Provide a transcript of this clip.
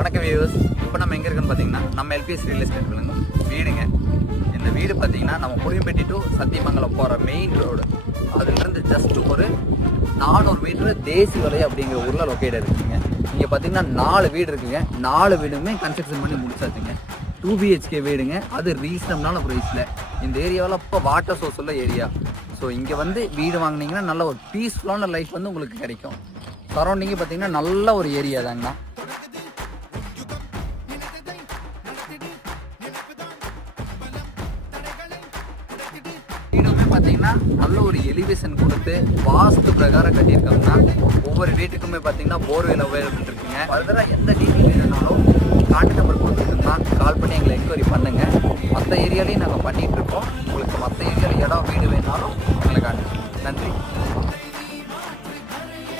வணக்கம் வியூவர்ஸ். இப்போ நம்ம எங்கே இருக்குன்னு பார்த்தீங்கன்னா நம்ம எல்பிஎஸ் ரியல் எஸ்டேட் வீடுங்க. இந்த வீடு பார்த்தீங்கன்னா நம்ம புளியம்பட்டி டு சத்தியமங்கலம் போகிற மெயின் ரோடு, அதுலேருந்து ஜஸ்ட் ஒரு 400 மீட்டர் தேசிய வலை அப்படிங்கிற ஊரில் லொக்கேட் இருக்குங்க. இங்கே பார்த்தீங்கன்னா 4 வீடு இருக்குங்க. 4 வீடுமே கன்ஸ்ட்ரக்ஷன் பண்ணி முடிச்சாச்சுங்க. 2 BHK வீடுங்க. அது ரீசனபிளான ப்ரைஸில். இந்த ஏரியாவில் இப்போ வாட்டர் சோர்ஸ் உள்ள ஏரியா. ஸோ இங்கே வந்து வீடு வாங்கினீங்கன்னா நல்ல ஒரு பீஸ்ஃபுல்லான லைஃப் வந்து உங்களுக்கு கிடைக்கும். சரௌண்டிங்கு பார்த்தீங்கன்னா நல்ல ஒரு ஏரியா தாங்கண்ணா. வீடுமே பார்த்தீங்கன்னா நல்ல ஒரு எலிவேஷன் கொடுத்து வாஸ்து பிரகாரம் கட்டியிருக்காங்கன்னா ஒவ்வொரு வீட்டுக்குமே பார்த்தீங்கன்னா போர்வெல் அவைலபிள் இருக்குங்க. ஃபர்தராக எந்த டீட்டெயில் வேணும்னாலும் கான்டாக்ட் நம்பர் கொடுத்துருந்தா கால் பண்ணி எங்களை என்கொயரி பண்ணுங்கள். மற்ற ஏரியாலையும் நாங்கள் பண்ணிகிட்டு இருக்கோம். உங்களுக்கு மற்ற ஏரியாவில் இடம் வீடு வேணாலும் எங்களை கான்டாக்ட். நன்றி.